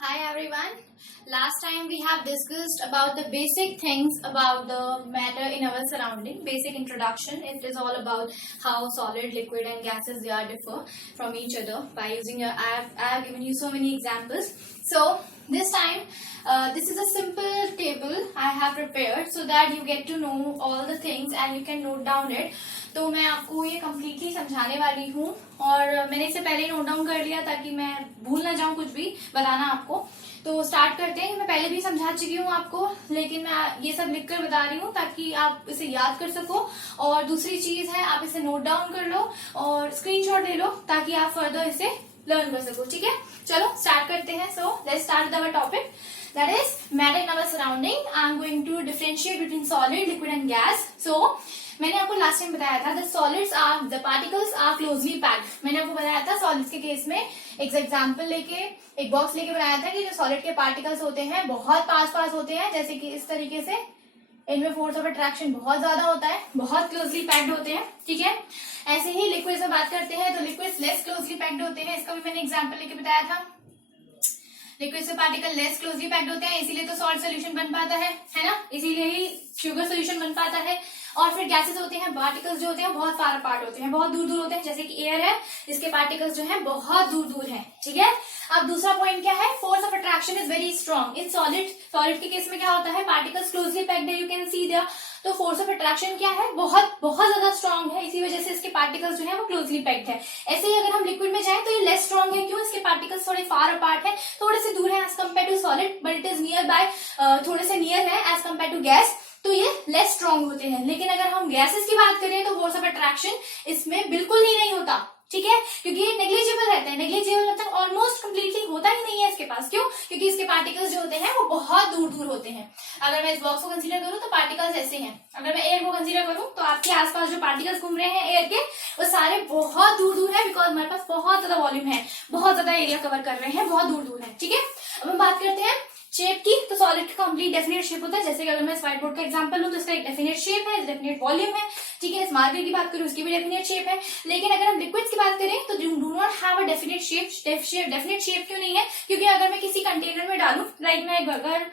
Hi everyone. Last time we have discussed about the basic things about the matter in our surrounding. Basic introduction. It is all about how solid, liquid and gases they are differ from each other by using I have given you so many examples. So this time this is a simple table I have prepared so that you get to know all the things and you can note down it. तो मैं आपको ये completely समझाने वाली हूँ और मैंने इसे पहले ही नोट डाउन कर लिया ताकि मैं भूल ना जाऊँ कुछ भी बताना आपको। तो स्टार्ट करते हैं। मैं पहले भी समझा चुकी हूँ आपको, लेकिन मैं ये सब लिखकर बता रही हूँ ताकि आप इसे याद कर सको। और दूसरी चीज है, आप इसे नोट डाउन कर लो और स्क्रीनशॉट ले लो ताकि आप फर्दर इसे लर्न कर सको। ठीक है, चलो स्टार्ट करते हैं। So let's start with our topic, that is matter in our surrounding. I am going to differentiate between solid, liquid and gas. So मैंने आपको लास्ट टाइम बताया था the particles are closely packed. मैंने आपको बताया था सॉलिड्स के case में एक एग्जांपल लेके एक बॉक्स लेके बनाया था कि जो सॉलिड के पार्टिकल्स होते हैं बहुत पास होते हैं, जैसे कि इस तरीके से इनमें फोर्स ऑफ अट्रैक्शन बहुत ज्यादा होता है, बहुत क्लोजली पैक्ड होते हैं। ठीक है, ऐसे ही लिक्विड्स में बात करते हैं तो लिक्विड्स लेस क्लोजली पैक्ड होते हैं। इसका भी मैंने एग्जाम्पल लेके बताया था। लिक्विड से पार्टिकल लेस क्लोजली पैक्ड होते हैं, इसीलिए तो सॉल्ट सोल्यूशन बन पाता है ना, इसीलिए ही शुगर सोल्यूशन बन पाता है। और फिर गैसेस होते हैं, पार्टिकल्स जो होते हैं बहुत फार अपार्ट होते हैं, बहुत दूर होते हैं, जैसे कि एयर है, इसके पार्टिकल्स जो है बहुत दूर हैं। ठीक है, अब दूसरा पॉइंट क्या है, force of attraction is very strong in solid के केस में क्या होता है, पार्टिकल्स क्लोजली पैक्ड है, यू कैन सी देयर, तो फोर्स ऑफ अट्रैक्शन क्या है, बहुत ज्यादा स्ट्रॉन्ग है, इसी वजह से इसके पार्टिकल्स जो है वो क्लोजली पैक्ड है। ऐसे ही अगर हम लिक्विड में जाएं तो ये लेस स्ट्रॉन्ग है, क्यों, इसके पार्टिकल्स थोड़े फार अपार्ट है, थोड़े से दूर है as compare to solid, but it is near by, थोड़े से नियर है एज कम्पेयर टू गैस, तो ये लेस स्ट्रॉन्ग होते हैं। लेकिन अगर हम गैसेस की बात करें तो फोर्स ऑफ अट्रैक्शन इसमें बिल्कुल ही नहीं होता। ठीक है, क्योंकि ये नेग्लिजिबल रहता है, नेग्लिजिबल मतलब ऑलमोस्ट कंप्लीटली होता ही नहीं है इसके पास। क्यों, क्योंकि इसके पार्टिकल्स जो होते हैं वो बहुत दूर होते हैं। अगर मैं इस बॉक्स को कंसीडर करूं तो पार्टिकल्स ऐसे हैं, अगर मैं एयर को कंसीडर करूं तो आपके आसपास जो पार्टिकल्स घूम रहे हैं एयर के, वो सारे बहुत दूर है, बिकॉज हमारे पास बहुत ज्यादा वॉल्यूम है, बहुत ज्यादा एरिया कवर कर रहे हैं, बहुत दूर है। ठीक है, अब हम बात करते हैं शेप की। तो सॉलिड का कंप्लीट डेफिनेट शेप होता है, जैसे कि अगर मैं इस व्हाइट बोर्ड का एग्जांपल लूं तो इसका एक डेफिनेट शेप है, डेफिनेट वॉल्यूम है। ठीक है, इस मार्कर की बात करूं उसकी भी डेफिनेट शेप है। लेकिन अगर हम लिक्विड्स की बात करें तो do not have a definite shape. Definite shape क्यों नहीं है, क्योंकि अगर मैं किसी कंटेनर में डालूं, लाइक मैं अगर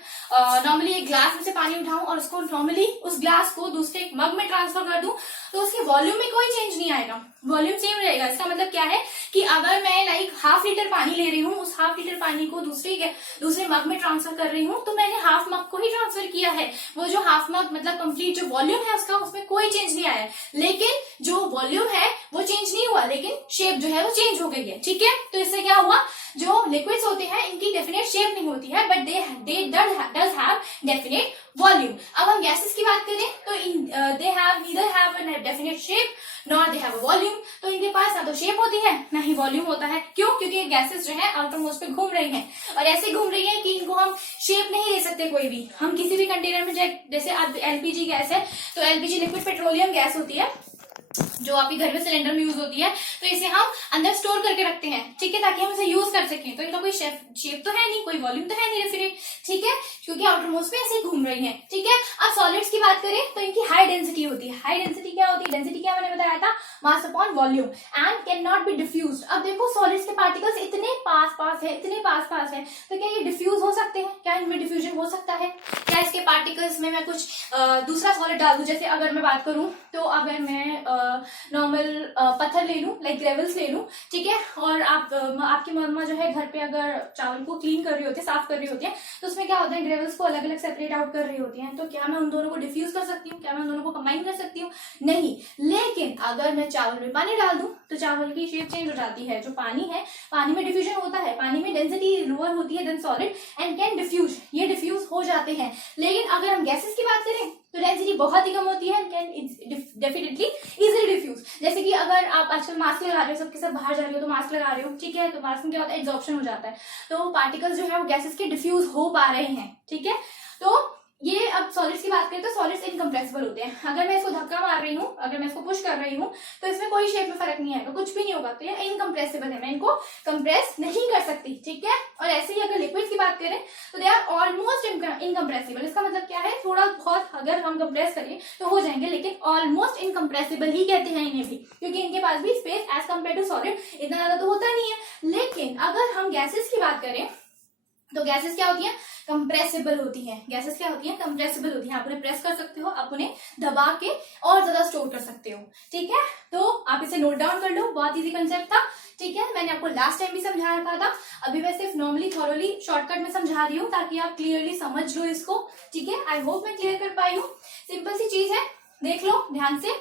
नॉर्मली एक ग्लास में से पानी उठाऊं और उसको नॉर्मली उस ग्लास को दूसरे एक मग में ट्रांसफर कर दूं, तो उसके वॉल्यूम में कोई चेंज नहीं आएगा, वॉल्यूम सेम रहेगा। इसका मतलब क्या है कि अगर मैं लाइक हाफ लीटर पानी ले रही हूँ, उस हाफ लीटर पानी को दूसरे मग में ट्रांसफर कर रही हूँ, तो मैंने हाफ मग को ही ट्रांसफर किया है, वो जो हाफ मग मतलब कंप्लीट जो वॉल्यूम है उसका, उसमें कोई चेंज नहीं आया। लेकिन जो वॉल्यूम है वो चेंज नहीं हुआ, लेकिन शेप जो है वो चेंज हो गई है। ठीक है, तो इससे क्या हुआ, जो लिक्विड्स होते हैं इनकी डेफिनेट शेप नहीं होती है, but they does have definite volume. अब हम गैसेस की बात करें तो they have neither have a definite shape not they have a volume. तो इनके पास ना तो शेप होती है ना ही वॉल्यूम होता है। क्यों, क्योंकि गैसेस जो है आउटर मोस्ट पे घूम रही हैं, और ऐसे घूम रही है कि इनको हम शेप नहीं दे सकते कोई भी। हम किसी भी कंटेनर में जैसे अब एलपीजी गैस है, तो एलपीजी लिक्विड पेट्रोलियम गैस होती है जो आपके घर में सिलेंडर में यूज होती है, तो इसे हम अंदर स्टोर करके रखते हैं। ठीक है, ताकि हम इसे यूज कर सकें। तो इनका कोई शेप तो है नहीं, कोई वॉल्यूम तो है नहीं डेफिनेट। ठीक है, क्योंकि आउटर मोस्ट पे ऐसे ही घूम रही हैं। ठीक है, अब सॉलिड्स की बात करें तो इनकी हाई डेंसिटी होती है। हाई डेंसिटी क्या होती है, डेंसिटी क्या मैंने बताया था, mass upon volume, and can not be diffuse. अब देखो सॉलिड्स के पार्टिकल्स इतने पास है, इतने पास है, तो क्या ये डिफ्यूज हो सकते हैं, क्या इनमें डिफ्यूजन हो सकता है, क्या इसके पार्टिकल्स में मैं कुछ दूसरा सॉलिड डाल दूं। जैसे अगर मैं बात करूं तो अगर मैं नॉर्मल पत्थर ले लूं, लाइक ग्रेवल्स ले लूं, ठीक है, और आपकी मम्मा जो है घर पे अगर चावल को क्लीन कर रही होती है, साफ कर रही होती है, तो उसमें क्या होता है, ग्रेवल्स को अलग अलग सेपरेट आउट कर रही होती हैं, तो क्या मैं उन दोनों को डिफ्यूज कर सकती हूँ, क्या मैं उन दोनों को कंबाइन कर सकती हूँ, नहीं। लेकिन अगर मैं चावल में पानी डाल दूं तो चावल की शेप चेंज हो जाती है। जो पानी है, पानी में डिफ्यूजन होता है, पानी में डेंसिटी लोअर होती है than solid and can diffuse, ये डिफ्यूज हो जाते हैं। लेकिन अगर हम गैसेस की बात करें तो डेंसिटी बहुत ही कम होती है, कैन डेफिनेटली इजीली डिफ्यूज। जैसे कि अगर आप आजकल मास्क लगा रहे हो, सबके सब बाहर जा रहे हो तो मास्क लगा रहे हो, ठीक है, तो मास्क में क्या होता है, एब्जॉर्प्शन हो जाता है, तो पार्टिकल्स जो है वो गैसेस के डिफ्यूज हो पा रहे हैं। ठीक है, तो ये अब सॉलिड्स की बात करें तो सॉलिड्स इनकम्प्रेसिबल होते हैं। अगर मैं इसको धक्का मार रही हूँ, अगर मैं इसको पुश कर रही हूँ, तो इसमें कोई शेप में फर्क नहीं आएगा, कुछ भी नहीं होगा, तो ये इनकम्प्रेसिबल है, मैं इनको कंप्रेस नहीं कर सकती। ठीक है, और ऐसे ही अगर लिक्विड्स की बात करें तो दे आर ऑलमोस्ट इनकम्प्रेसिबल। इसका मतलब क्या है, थोड़ा बहुत अगर हम कंप्रेस करें तो हो जाएंगे, लेकिन ऑलमोस्ट इनकम्प्रेसिबल ही कहते हैं इन्हें भी, क्योंकि इनके पास भी space as compare to solid इतना ज्यादा तो होता नहीं है। लेकिन अगर हम गैसेस की बात करें तो गैसेस क्या होती हैं, कंप्रेसिबल होती हैं। गैसेस क्या होती हैं, कंप्रेसिबल होती हैं। आप उन्हें प्रेस कर सकते हो, आप उन्हें दबा के और ज्यादा स्टोर कर सकते हो। ठीक है, तो आप इसे नोट डाउन कर लो, बहुत इजी कंसेप्ट था। ठीक है, मैंने आपको लास्ट टाइम भी समझा रखा था, अभी मैं सिर्फ नॉर्मली थॉरोली शॉर्टकट में समझा रही हूँ ताकि आप क्लियरली समझ लो इसको। ठीक है, आई होप मैं क्लियर कर पाई हूँ। सिंपल सी चीज है, देख लो ध्यान से।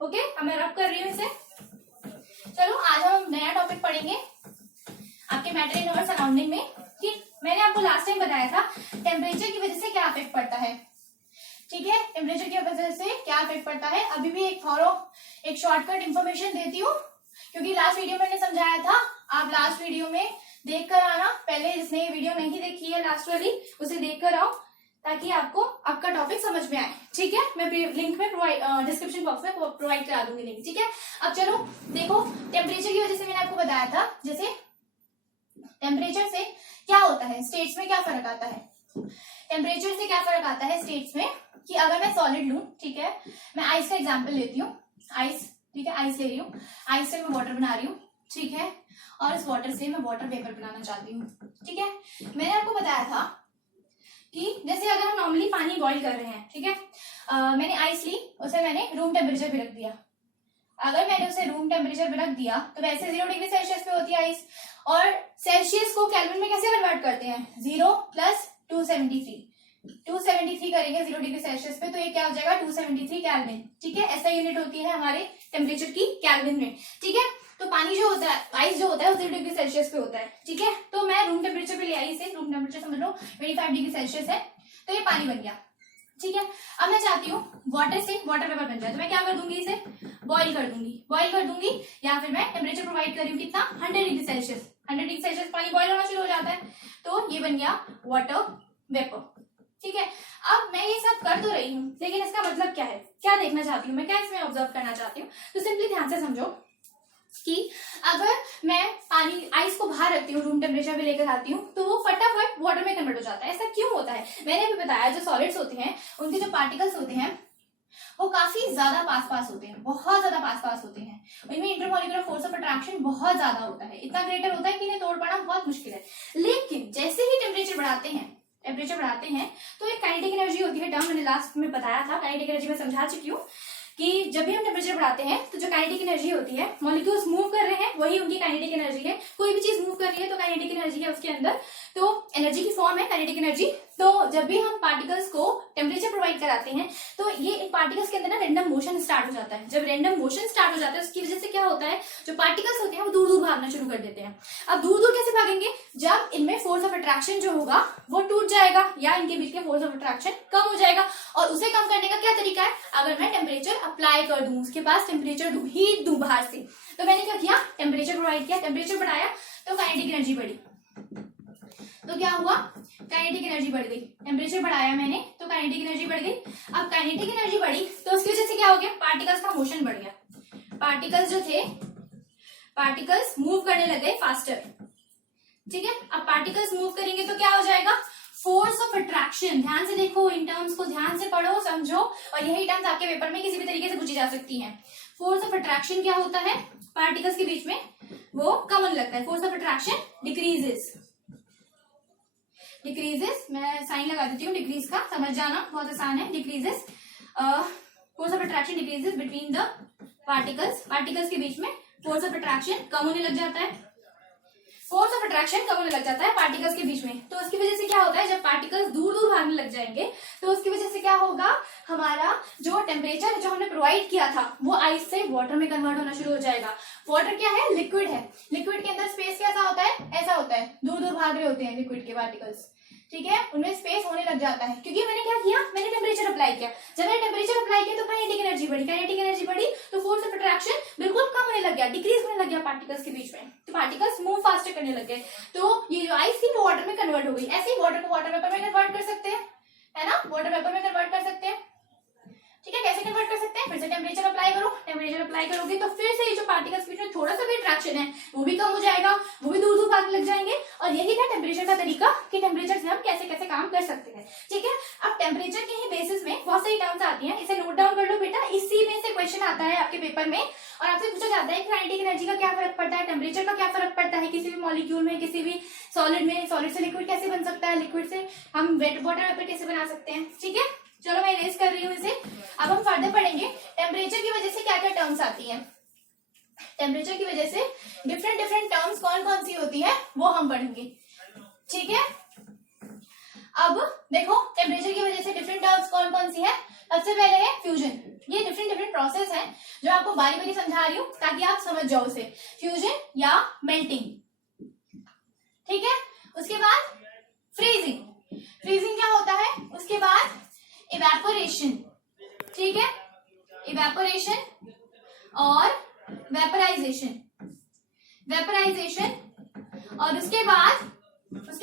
ओके, अब मैं रब कर रही हूँ इसे। चलो आज हम नया टॉपिक पढ़ेंगे आपके मैटर इन अवर सराउंडिंग में। ठीक, मैंने आपको लास्ट टाइम बताया था टेम्परेचर की वजह से क्या इफेक्ट पड़ता है। ठीक है, टेम्परेचर की वजह से क्या इफेक्ट पड़ता है, अभी भी एक शॉर्टकट इंफॉर्मेशन देती हूँ, क्योंकि लास्ट वीडियो में मैंने समझाया था। आप लास्ट वीडियो में देख कर आना, पहले जिसने ये वीडियो नहीं देखी है लास्ट वाली उसे देख कर आओ, ताकि आपको आपका टॉपिक समझ में आए। ठीक है, मैं लिंक में डिस्क्रिप्शन बॉक्स में प्रोवाइड करा दूंगी लिंक। ठीक है, अब चलो देखो, टेम्परेचर की वजह से मैंने आपको बताया था, जैसे टेम्परेचर से क्या होता है, स्टेट्स में क्या फर्क आता है। टेम्परेचर से क्या फर्क आता है स्टेट्स में, कि अगर मैं सॉलिड लूं, ठीक है, मैं आइस का एग्जांपल लेती हूँ, आइस। ठीक है, आइस ले रही हूँ, आइस से मैं वाटर बना रही हूँ। ठीक है, और इस वाटर से मैं वाटर वेपर बनाना चाहती हूँ। ठीक है, मैंने आपको बताया था कि जैसे अगर हम नॉर्मली पानी बॉईल कर रहे हैं, ठीक है, मैंने आइस ली, उसे मैंने रूम टेम्परेचर पे रख दिया। अगर मैंने उसे रूम टेम्परेचर पे रख दिया तो वैसे 0 डिग्री सेल्सियस पे होती है आइस, और सेल्सियस को केल्विन में कैसे कन्वर्ट करते हैं, 0 + 273 करेंगे 0 डिग्री सेल्सियस पे, तो ये क्या हो जाएगा, 273 केल्विन। ठीक है, ऐसा यूनिट होती है हमारे टेम्परेचर की केल्विन में। ठीक है, तो पानी जो होता है, आइस जो होता है, वो 0 डिग्री सेल्सियस पे होता है। ठीक है, तो मैं रूम टेम्परेचर पे ले आई इसे, रूम टेम्परेचर समझ लो 25 डिग्री सेल्सियस है, तो ये पानी बन गया। ठीक है, अब मैं चाहती हूँ वाटर से वाटर वेपर बन जाए, तो मैं क्या कर दूंगी, इसे बॉईल कर दूंगी, या फिर मैं टेम्परेचर प्रोवाइड कर रही हूँ कितना, 100 डिग्री सेल्सियस। 100 डिग्री सेल्सियस पानी बॉईल होना शुरू हो जाता है, तो ये बन गया वाटर वेपर। ठीक है, अब मैं ये सब कर तो रही हूँ, लेकिन इसका मतलब क्या है, क्या देखना चाहती हूँ मैं, क्या इसमें ऑब्जर्व करना चाहती हूँ। तो सिंपली ध्यान से समझो कि अगर मैं पानी आइस को बाहर रखती हूँ, रूम टेम्परेचर पे लेकर आती हूँ, तो वो फटाफट वाटर में कन्वर्ट हो जाता है। ऐसा क्यों होता है, मैंने भी बताया, जो सॉलिड्स होते हैं उनके जो पार्टिकल्स होते हैं वो काफी ज्यादा पास होते हैं, बहुत ज्यादा पास होते हैं। इनमें इंटरमॉलिक्यूलर फोर्स ऑफ अट्रैक्शन बहुत ज्यादा होता है, इतना ग्रेटर होता है कि इन्हें तोड़ पाना बहुत मुश्किल है। लेकिन जैसे ही टेम्परेचर बढ़ाते हैं तो एक काइनेटिक एनर्जी होती है, टर्म मैंने लास्ट में बताया था, काइनेटिक एनर्जी में समझा चुकी हूँ कि जब भी हम टेम्परेचर बढ़ाते हैं तो जो काइनेटिक एनर्जी होती है, मॉलिक्यूल्स मूव कर रहे हैं, वही उनकी काइनेटिक एनर्जी है। कोई भी चीज मूव कर रही है तो काइनेटिक एनर्जी है उसके अंदर, तो एनर्जी की फॉर्म है काइनेटिक एनर्जी। तो जब भी हम पार्टिकल्स को टेम्परेचर प्रोवाइड कराते हैं तो ये पार्टिकल्स के अंदर ना रैंडम मोशन स्टार्ट हो जाता है। जब रैंडम मोशन स्टार्ट हो जाता है उसकी वजह से क्या होता है, जो पार्टिकल्स होते हैं वो दूर दूर भागना शुरू कर देते हैं। अब दूर दूर कैसे भागेंगे, जब इनमें फोर्स ऑफ अट्रैक्शन जो होगा वो टूट जाएगा, या इनके बीच में फोर्स ऑफ अट्रैक्शन कम हो जाएगा। और उसे कम करने का क्या तरीका है, अगर मैं टेम्परेचर अप्लाई कर दूं, उसके पास टेम्परेचर हीट दूं बाहर से, तो मैंने क्या किया, टेम्परेचर प्रोवाइड किया, टेम्परेचर बढ़ाया तो काइनेटिक एनर्जी बढ़ी। तो क्या हुआ, काइनेटिक एनर्जी बढ़ गई, टेम्परेचर बढ़ाया मैंने तो काइनेटिक एनर्जी बढ़ गई। अब काइनेटिक एनर्जी बढ़ी तो उसकी वजह से क्या हो गया, पार्टिकल्स का मोशन बढ़ गया, पार्टिकल्स जो थे पार्टिकल्स मूव करने लगे फास्टर। ठीक है, अब पार्टिकल्स मूव करेंगे तो क्या हो जाएगा, फोर्स ऑफ अट्रैक्शन। ध्यान से देखो, इन टर्म्स को ध्यान से पढ़ो, समझो, और यही टर्म्स आपके पेपर में किसी भी तरीके से पूछी जा सकती हैं। फोर्स ऑफ अट्रैक्शन क्या होता है, पार्टिकल्स के बीच में वो कम होने लगता है, फोर्स ऑफ अट्रैक्शन डिक्रीजेस, मैं साइन लगा देती हूँ डिक्रीज का, समझ जाना, बहुत आसान है। Decreases, force of attraction decreases between the particles के बीच में फोर्स ऑफ अट्रैक्शन कम होने लग जाता है, फोर्स ऑफ अट्रैक्शन कम होने लग जाता है पार्टिकल्स के बीच में। तो उसकी वजह से क्या होता है, जब पार्टिकल्स दूर दूर भागने लग जाएंगे तो उसकी वजह से क्या होगा, हमारा जो टेम्परेचर जो हमने प्रोवाइड किया था वो आइस से वाटर में कन्वर्ट होना शुरू हो जाएगा। वाटर क्या है, लिक्विड है, लिक्विड के अंदर स्पेस कैसा होता है, ऐसा होता है, दूर दूर भाग रहे होते हैं लिक्विड के पार्टिकल्स। ठीक है, उनमें स्पेस होने लग जाता है, क्योंकि मैंने क्या किया, मैंने टेम्परेचर अप्लाई किया। जब मैंने टेम्परेचर अप्लाई किया तो काइनेटिक एनर्जी बढ़ी, तो फोर्स ऑफ अट्रैक्शन बिल्कुल कम होने लग गया, डिक्रीज होने लग गया पार्टिकल्स के बीच में, तो पार्टिकल्स मूव फास्टर करने लग गए। तो ये जो आइस थी वो वाटर में कन्वर्ट हो गई। ऐसे ही वाटर को वाटर वेपर में कन्वर्ट कर सकते हैं, है ना, वाटर वेपर में कन्वर्ट कर सकते हैं। ठीक है, कैसे कन्वर्ट कर सकते हैं, फिर से टेम्परेचर अप्लाई करो, टेम्परेचर अप्लाई करोगे तो फिर से ये जो पार्टिकल्स के बीच में थोड़ा सा भी अट्रैक्शन है वो भी कम हो जाएगा, वो भी दूर दूर भागने लग जाएंगे। और यही था टेम्परेचर का तरीका कि टेम्परेचर से हम कैसे कैसे काम कर सकते हैं। ठीक है, अब टेम्परेचर के ही बेसिस में बहुत सारी टर्म्स आती हैं, इसे नोट डाउन कर लो बेटा, इसी में से क्वेश्चन आता है आपके पेपर में और आपसे पूछा जाता है काइनेटिक एनर्जी का क्या फर्क पड़ता है, टेम्परेचर का क्या फर्क पड़ता है किसी भी मॉलिक्यूल में, किसी भी सॉलिड में, सॉलिड से लिक्विड कैसे बन सकता है, लिक्विड से हम वाटर वेपर कैसे बना सकते हैं। ठीक है, चलो मैं इरेज कर रही हूँ इसे। अब हम फर्दर पढ़ेंगे टेम्परेचर की वजह से क्या क्या टर्म्स आती हैं, टेम्परेचर की वजह से डिफरेंट डिफरेंट टर्म्स कौन कौन सी होती है वो हम पढ़ेंगे। ठीक है, अब देखो टेम्परेचर की वजह से डिफरेंट टर्म्स कौन कौन सी है। सबसे पहले है फ्यूजन, ये डिफरेंट डिफरेंट प्रोसेस है जो आपको बारी बारी समझा रही हूँ ताकि आप समझ जाओ उसे, फ्यूजन या मेल्टिंग। ठीक है, उसके बाद फ्रीजिंग, फ्रीजिंग क्या होता है, उसके बाद इवेपोरेशन। ठीक है, इवेपोरेशन और वेपराइजेशन, वेपराइजेशन और उसके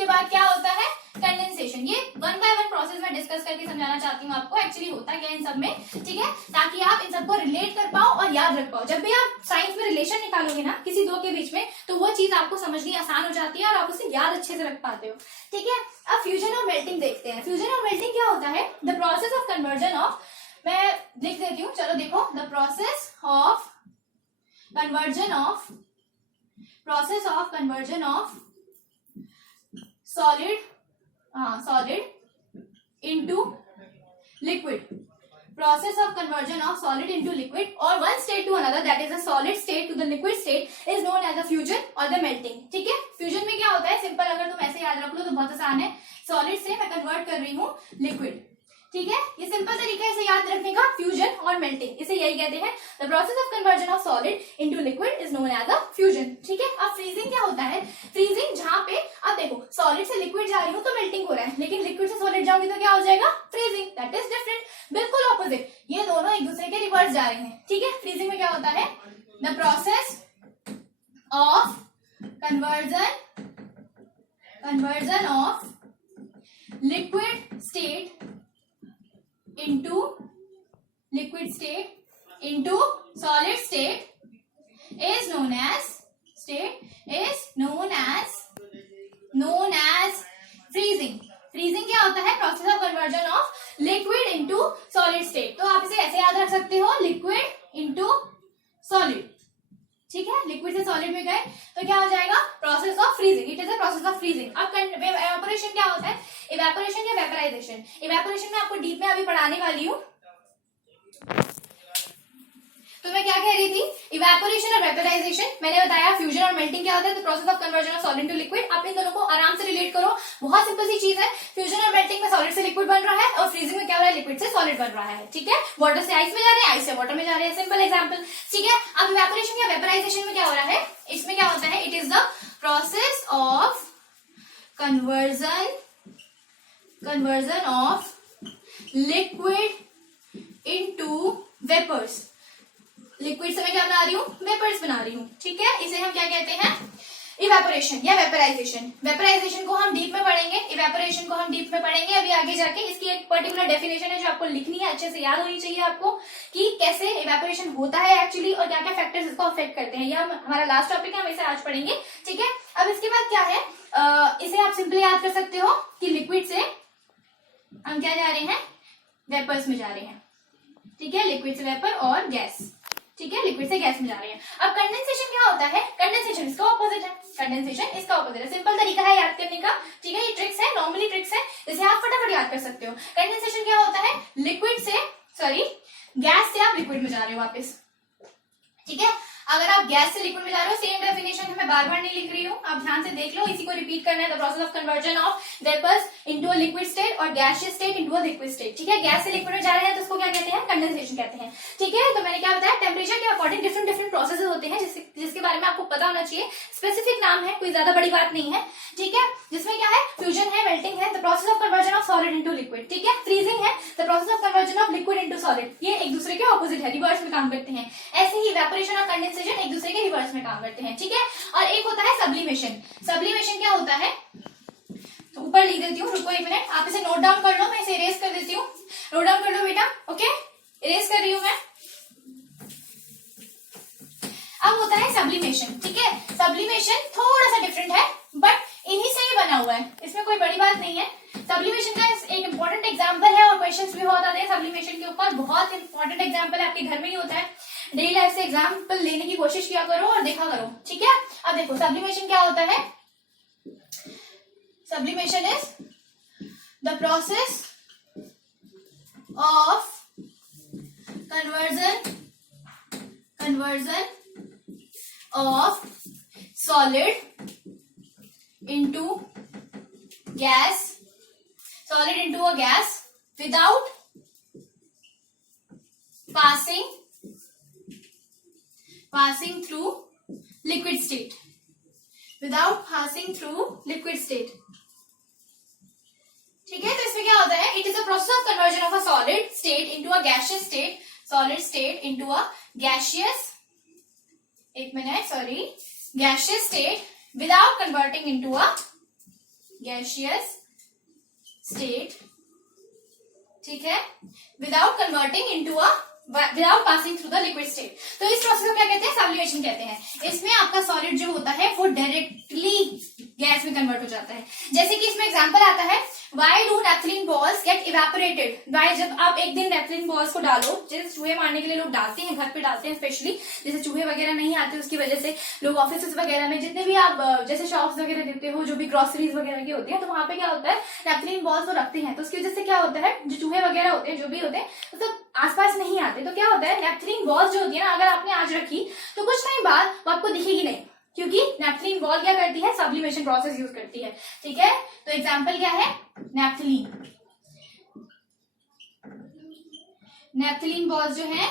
बाद क्या होता है, कंडेंसेशन। ये वन बाय वन प्रोसेस में डिस्कस करके समझाना चाहती हूँ आपको एक्चुअली होता क्या इन सब में। ठीक है, ताकि आप इन सबको रिलेट कर पाओ और याद रख पाओ। जब भी आप साइंस में रिलेशन निकालोगे ना किसी दो के बीच में तो वो चीज आपको समझनी आसान हो जाती है और आप उसे याद अच्छे से रख पाते हो। ठीक है, अब फ्यूजन और मेल्टिंग देखते हैं। फ्यूजन और मेल्टिंग क्या होता है, the process of conversion of, मैं लिख देती हूँ, चलो देखो, the process of conversion of solid into liquid, process of conversion of solid into liquid or one state to another, that is a solid state to the liquid state, is known as a fusion or the melting। ठीक है, fusion में क्या होता है, simple अगर तुम ऐसे याद रख लो तो बहुत आसान है, सॉलिड से मैं कन्वर्ट कर रही हूँ लिक्विड। ठीक है, ये सिंपल तरीका है इसे याद रखने का, फ्यूजन और मेल्टिंग, इसे यही कहते हैं, the process of conversion of solid into liquid is known as a fusion. ठीक है, अब फ्रीजिंग क्या होता है, फ्रीजिंग जहां पे, अब देखो सॉलिड से लिक्विड जा रही हूँ तो मेल्टिंग हो रहा है, लेकिन लिक्विड से सॉलिड जाऊंगी तो क्या हो जाएगा, फ्रीजिंग, दैट इज डिफरेंट, बिल्कुल ऑपोजिट, ये दोनों एक दूसरे के रिवर्स जा रहे हैं। ठीक है, फ्रीजिंग में क्या होता है, the process of conversion of liquid state into solid state is known as freezing। freezing क्या होता है, process of conversion of liquid into solid state। तो आप इसे ऐसे याद रख सकते हो, liquid into solid। ठीक है, लिक्विड से सॉलिड में गए तो क्या हो जाएगा, process of freezing, it is a process of freezing. अब इवेपोरेशन क्या होता है, इवेपोरेशन या वेपराइजेशन, इवेपोरेशन में आपको डीप में अभी पढ़ाने वाली हूँ। तो मैं क्या कह रही थी, इवेपोरेशन और वेपराइजेशन, मैंने बताया फ्यूजन और मेल्टिंग क्या होता है, तो process of conversion of solid to liquid. आप इन दोनों को आराम से रिलेट करो, बहुत सिंपल सी चीज है, फ्यूजन और मेल्टिंग में सॉलिड से लिक्विड बन रहा है और फ्रीजिंग में क्या हो रहा है, लिक्विड से सॉलिड बन रहा है। ठीक है, वाटर से आइस में जा रहे हैं, आइस से वाटर में जा रहे हैं, सिंपल एग्जाम्पल। ठीक है, अब इवेपोरेशन या वेपराइजेशन में क्या हो रहा है, इसमें क्या होता है, it is the process of conversion of liquid into vapours. लिक्विड से मैं क्या बना रही हूँ, वेपर्स बना रही हूँ। ठीक है, इसे हम क्या कहते हैं, इवेपोरेशन या वेपराइजेशन। वेपराइजेशन को हम डीप में पढ़ेंगे, इवेपोरेशन को हम डीप में पढ़ेंगे अभी आगे जाके। इसकी एक पर्टिकुलर डेफिनेशन है जो आपको लिखनी है, अच्छे से याद होनी चाहिए आपको कि कैसे इवेपोरेशन होता है एक्चुअली और क्या क्या फैक्टर्स इसको अफेक्ट करते हैं। यह हमारा लास्ट टॉपिक है, हम इसे आज पढ़ेंगे। ठीक है, अब इसके बाद क्या है, इसे आप सिंपली याद कर सकते हो कि लिक्विड से हम क्या जा रहे हैं, वेपर्स में जा रहे हैं। ठीक है, लिक्विड से वेपर और गैस। ठीक है, लिक्विड से गैस में जा रहे हैं। अब कंडेंसेशन क्या होता है, कंडेंसेशन इसका ऑपोजिट है, कंडेंसेशन इसका ऑपोजिट है, सिंपल तरीका है याद करने का। ठीक है, ये ट्रिक्स है, नॉर्मली ट्रिक्स है, इसे आप फटाफट याद कर सकते हो। कंडेंसेशन क्या होता है, गैस से आप लिक्विड में जा रहे हो वापस। ठीक है, अगर आप गैस से लिक्विड में जा रहे हो, सेम डेफिनेशन है, मैं बार बार नहीं लिख रही हूँ, आप ध्यान से देख लो, इसी को रिपीट करना है। The process of conversion of vapours into a liquid state और gaseous state into a liquid state. ठीक है, गैस से लिक्विड में जा रहे हैं तो उसको क्या कहते हैं, कंडेंसेशन कहते हैं। ठीक है, तो मैंने क्या बताया, टेम्परेचर के अकॉर्डिंग डिफरेंट डिफरेंट प्रोसेस होते हैं जिसके बारे में आपको पता होना चाहिए। स्पेसिफिक नाम है, कोई ज्यादा बड़ी बात नहीं है। ठीक है, जिसमें क्या है, फ्यूजन है, मेल्टिंग है, the process of conversion of solid into liquid. ठीक है, फ्रीजिंग है, the process of conversion of liquid into solid. ये एक दूसरे के ऑपोजिट है, रिवर्स में काम करते हैं। ऐसे ही इवेपोरेशन और कंडेंसेशन एक दूसरे के रिवर्स में काम करते हैं। ठीक है, और एक होता है सब्लिमेशन। सब्लिमेशन क्या होता है, तो ऊपर लिख देती हूँ, रुको एक मिनट, आप इसे नोट डाउन कर लो, मैं इसे इरेज कर देती हूँ, नोट डाउन कर लो बेटा। ओके, इरेज कर रही हूं मैं। अब होता है सब्लिमेशन, ठीक है। सब्लिमेशन थोड़ा सा डिफरेंट है बट इन्हीं से ही बना हुआ है, इसमें कोई बड़ी बात नहीं है। सब्लिमेशन का एक इंपॉर्टेंट एग्जांपल है और क्वेश्चंस भी बहुत आते हैं सब्लिमेशन के ऊपर, बहुत इंपॉर्टेंट एग्जांपल है, आपके घर में ही होता है। डेली लाइफ से एग्जांपल लेने की कोशिश किया करो और देखा करो, ठीक है। अब देखो सब्लिमेशन क्या होता है। Sublimation is the process of conversion of solid into gas, without passing through liquid state, ठीक है। तो इसमें क्या होता है, it is a process of conversion of a solid state into a gaseous state, gaseous state without converting into a gaseous state, ठीक है, without passing through the liquid state। तो इस प्रोसेस को क्या कहते हैं, सब्लिमेशन कहते हैं। इसमें आपका सॉलिड जो होता है वो डायरेक्टली गैस में कन्वर्ट हो जाता है। जैसे कि इसमें एग्जांपल आता है, why do naphthalene balls get evaporated? Why, जब आप एक दिन naphthalene balls को डालो, जैसे चूहे मारने के लिए लोग डालते हैं, घर पे डालते हैं स्पेशली, जैसे चूहे वगैरह नहीं आते उसकी वजह से लोग ऑफिस वगैरह में जितने भी आप जैसे शॉप्स वगैरह देते हो, जो भी ग्रोसरीज वगैरह की होती है, तो वहां पे क्या होता है naphthalene balls वो रखते हैं। तो उसकी वजह से क्या होता है, जो चूहे वगैरह होते हैं, जो भी होते हैं, मतलब आसपास नहीं आते। तो क्या होता है, naphthalene balls जो होती है ना, अगर आपने आज रखी तो कुछ टाइम बाद वो आपको दिखेगी नहीं, क्योंकि नैप्थलीन बॉल क्या करती है, सब्लिमेशन प्रोसेस यूज करती है, ठीक है। तो एग्जांपल क्या है, नैप्थलीन बॉल्स जो है,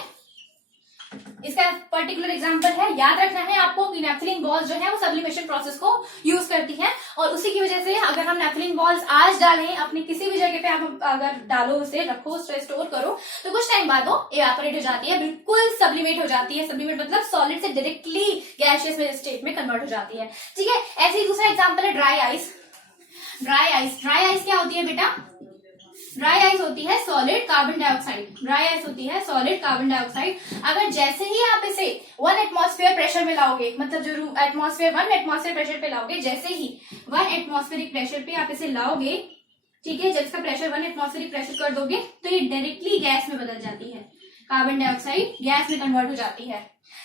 इसका पर्टिकुलर एग्जांपल है। याद रखना है आपको कि नैप्थलीन बॉल्स जो है वो सब्लिमेशन प्रोसेस को यूज करती है, और उसी की वजह से अगर हम नैप्थलीन बॉल्स आज डालें अपनी किसी भी जगह पे, आप अगर डालो उसे, रखो, स्टोर करो, तो कुछ टाइम बाद वो इवेपोरेट हो जाती है, बिल्कुल सब्लिमेट हो जाती है। सब्लिमेट मतलब सॉलिड से डायरेक्टली गैसियस में स्टेट में कन्वर्ट हो जाती है, ठीक है। ऐसे ही दूसरा एग्जाम्पल है ड्राई आइस। ड्राई आइस क्या होती है बेटा, ड्राई आइस होती है सॉलिड कार्बन डाइऑक्साइड। अगर जैसे ही आप इसे 1 एटमॉस्फेयर प्रेशर में लाओगे, मतलब जो 1 एटमॉस्फेयर प्रेशर पे लाओगे, जैसे ही 1 एटमॉस्फेरिक प्रेशर पे आप इसे लाओगे, ठीक है, जब इसका प्रेशर 1 एटमॉस्फेरिक प्रेशर कर दोगे तो ये डायरेक्टली गैस में बदल जाती है, कार्बन डाइऑक्साइड गैस में कन्वर्ट हो जाती है,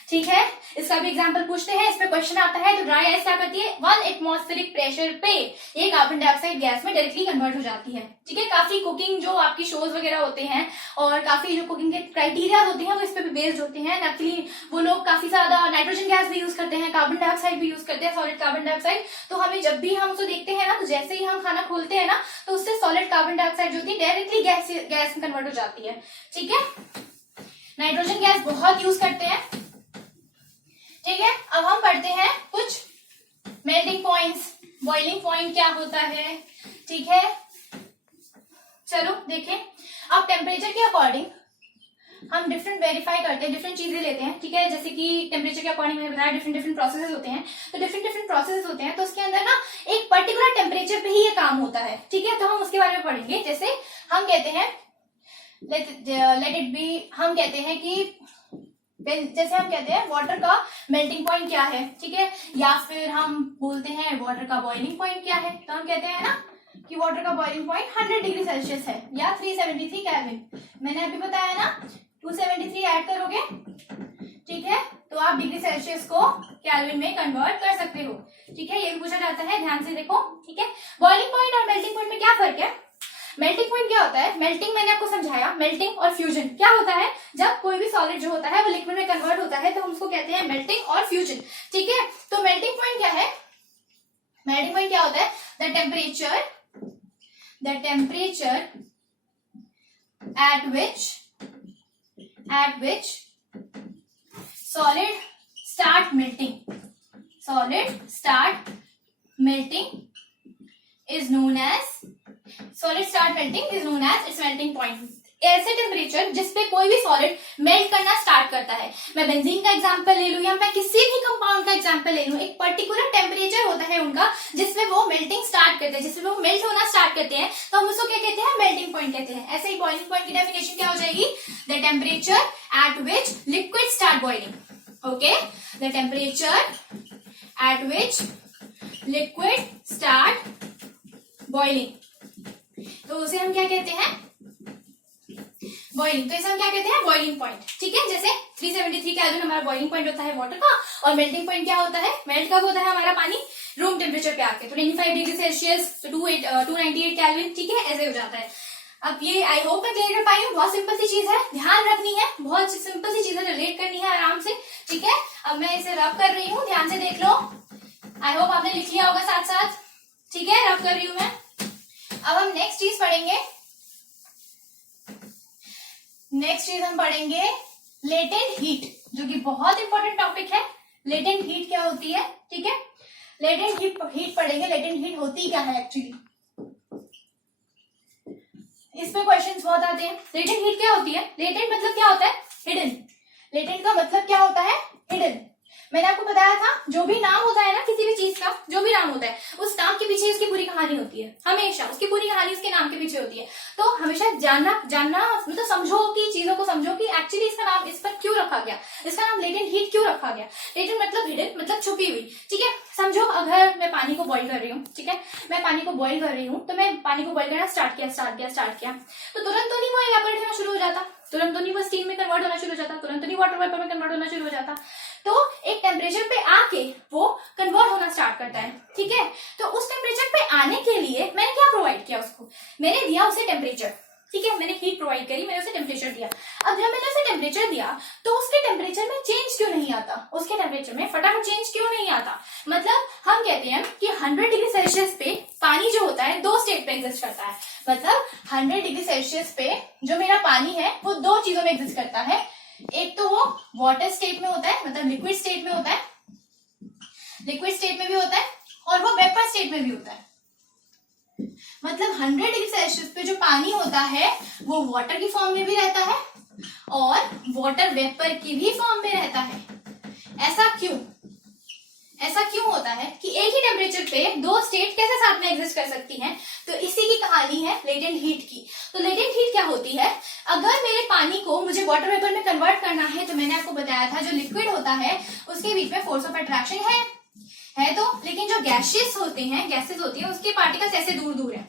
ठीक है। इसका भी एग्जांपल पूछते हैं, इस पे क्वेश्चन आता है। तो ड्राई आइस क्या करती है, 1 एटमॉस्फेरिक प्रेशर पे ये कार्बन डाइऑक्साइड गैस में डायरेक्टली कन्वर्ट हो जाती है, ठीक है। काफी कुकिंग जो आपकी शोज वगैरह होते हैं और काफी जो कुकिंग के क्राइटेरिया होते हैं वो इस पे भी बेस्ड होते हैं। नैप्थलीन वो लोग काफी ज्यादा नाइट्रोजन गैस भी यूज करते हैं, कार्बन डाइऑक्साइड भी यूज करते हैं, सॉलिड कार्बन डाइऑक्साइड। तो हमें जब भी हम उसको देखते हैं ना, तो जैसे ही हम खाना खोलते हैं ना, तो उससे सॉलिड कार्बन डाइऑक्साइड जो होती है डायरेक्टली गैस में कन्वर्ट हो जाती है, ठीक है। नाइट्रोजन गैस बहुत यूज करते हैं, ठीक है। अब हम पढ़ते हैं कुछ मेल्टिंग पॉइंट्स, बॉइलिंग पॉइंट क्या होता है, ठीक है। चलो देखें, अब टेम्परेचर के अकॉर्डिंग हम डिफरेंट वेरीफाई करते हैं, डिफरेंट चीजें लेते हैं, ठीक है। जैसे कि टेम्परेचर के अकॉर्डिंग मैंने बताया डिफरेंट प्रोसेसेस होते हैं, तो डिफरेंट प्रोसेसेस होते हैं, तो उसके अंदर ना एक पर्टिकुलर टेम्परेचर पे ही ये काम होता है, ठीक है। तो हम उसके बारे में पढ़ेंगे। जैसे हम कहते हैं लेट इट बी, हम कहते हैं कि जैसे हम कहते हैं वाटर का मेल्टिंग पॉइंट क्या है, ठीक है, या फिर हम बोलते हैं वाटर का बॉइलिंग पॉइंट क्या है। तो हम कहते हैं ना कि वाटर का बॉइलिंग पॉइंट 100 डिग्री सेल्सियस है या 373 केल्विन। मैंने अभी बताया ना, 273 ऐड करोगे, ठीक है, तो आप डिग्री सेल्सियस को केल्विन में कन्वर्ट कर सकते हो, ठीक है। ये भी पूछा जाता है, ध्यान से देखो, ठीक है। बॉइलिंग पॉइंट और मेल्टिंग पॉइंट में क्या फर्क है। मेल्टिंग पॉइंट क्या होता है, मेल्टिंग मैंने आपको समझाया, मेल्टिंग और फ्यूजन क्या होता है, जब कोई भी सॉलिड जो होता है वो लिक्विड में कन्वर्ट होता है, तो हम उसको कहते हैं मेल्टिंग और फ्यूजन, ठीक है। तो मेल्टिंग पॉइंट क्या है, मेल्टिंग पॉइंट क्या होता है, the temperature at which solid start melting is known as its melting point. ऐसे टेम्परेचर जिसपे कोई भी सॉलिड मेल्ट करना स्टार्ट करता है। मैं बेंजीन का एग्जांपल ले लूं या मैं किसी भी कंपाउंड का एग्जांपल ले लूं, एक पर्टिकुलर टेम्परेचर होता है उनका जिसमें वो मेल्टिंग स्टार्ट करते हैं, जिसमें वो मेल्ट होना स्टार्ट करते हैं, तो हम उसको क्या कहते हैं, मेल्टिंग पॉइंट कहते हैं। ऐसे ही बॉइलिंग पॉइंट की डेफिनेशन क्या हो जाएगी, the temperature at which liquid start boiling. Okay, the temperature at which liquid start boiling, तो उसे हम क्या कहते हैं, बॉइलिंग। तो इसे हम क्या कहते हैं, बॉइलिंग पॉइंट। ठीक है, जैसे 373 केल्विन हमारा बॉइलिंग पॉइंट होता है वाटर का, और मेल्टिंग पॉइंट क्या होता है, मेल्ट कब होता है हमारा पानी, रूम टेम्परेचर पे आके, तो 95 डिग्री सेल्सियस, 298 केल्विन। ठीक है, ऐसे हो जाता है। अब ये आई होप मैं क्लियर कर पाई हूँ, बहुत सिंपल सी चीज है, ध्यान रखनी है, बहुत सिंपल सी चीज है, रिलेट करनी है आराम से। ठीक है, अब मैं इसे रब कर रही हूँ, ध्यान से देख लो, आई होप आपने लिख लिया होगा साथ साथ। ठीक है, रब कर रही हूँ मैं। अब हम नेक्स्ट चीज पढ़ेंगे, नेक्स्ट चीज हम पढ़ेंगे लेटेंट हीट, जो कि बहुत इंपॉर्टेंट टॉपिक है। लेटेंट हीट क्या होती है, ठीक है, लेटेंट हीट पढ़ेंगे। लेटेंट हीट होती क्या है एक्चुअली, इस पे क्वेश्चंस बहुत आते हैं। लेटेंट हीट क्या होती है, लेटेंट मतलब क्या होता है, हिडन। लेटेंट का मतलब क्या होता है, हिडन। मैंने आपको बताया था, जो भी नाम होता है ना किसी भी चीज का, जो भी नाम होता है, उस नाम के पीछे उसकी पूरी कहानी होती है, हमेशा उसकी पूरी कहानी उसके नाम के पीछे होती है। तो हमेशा जानना मतलब समझो कि चीजों को समझो कि एक्चुअली इसका नाम इस पर क्यों रखा गया, इसका नाम लेटेंट हीट क्यों रखा गया। लेटेंट मतलब हिडन, मतलब छुपी हुई। ठीक है, समझो अगर मैं पानी को बॉइल कर रही हूँ, ठीक है, मैं पानी को बॉइल कर रही हूँ, तो मैं पानी को बॉइल करना स्टार्ट किया, तो तुरंत तो नहीं वो इवेपोरेट होना शुरू हो जाता, तुरंत तो नहीं वो स्टीम में कन्वर्ट होना शुरू हो जाता, तुरंत तो नहीं वाटर वेपर में कन्वर्ट होना शुरू हो जाता, तो एक टेम्परेचर पे आके वो कन्वर्ट होना स्टार्ट करता है। ठीक है, तो उस टेम्परेचर पे आने के लिए मैंने क्या प्रोवाइड किया उसको, मैंने दिया उसे टेम्परेचर। ठीक है, मैंने हीट प्रोवाइड करी, मैंने उसे टेम्परेचर दिया। अब जब मैंने उसे टेम्परेचर दिया तो उसके टेम्परेचर में चेंज क्यों नहीं आता, उसके टेम्परेचर में फटाफट चेंज क्यों नहीं आता। मतलब हम कहते हैं कि 100 डिग्री सेल्सियस पे पानी जो होता है दो स्टेट पे एग्जिस्ट करता है। मतलब 100 डिग्री सेल्सियस पे जो मेरा पानी है वो दो चीजों में एग्जिस्ट करता है, एक तो वो वाटर स्टेट में होता है, मतलब लिक्विड स्टेट में होता है, लिक्विड स्टेट में भी होता है, और वो वेपर स्टेट में भी होता है। मतलब 100 डिग्री सेल्सियस पे जो पानी होता है वो वाटर की फॉर्म में भी रहता है और वाटर वेपर की भी फॉर्म में रहता है। ऐसा क्यों, ऐसा क्यों होता है कि एक ही टेम्परेचर पे दो स्टेट कैसे साथ में एग्जिस्ट कर सकती हैं, तो इसी की कहानी है लेटेंट हीट की। तो लेटेंट हीट क्या होती है, अगर मेरे पानी को मुझे वाटर वेपर में कन्वर्ट करना है, तो मैंने आपको बताया था जो लिक्विड होता है उसके बीच में फोर्स ऑफ अट्रैक्शन है तो, लेकिन जो गैसेस होते हैं, गैसेस होती है, उसके पार्टिकल्स ऐसे दूर दूर है,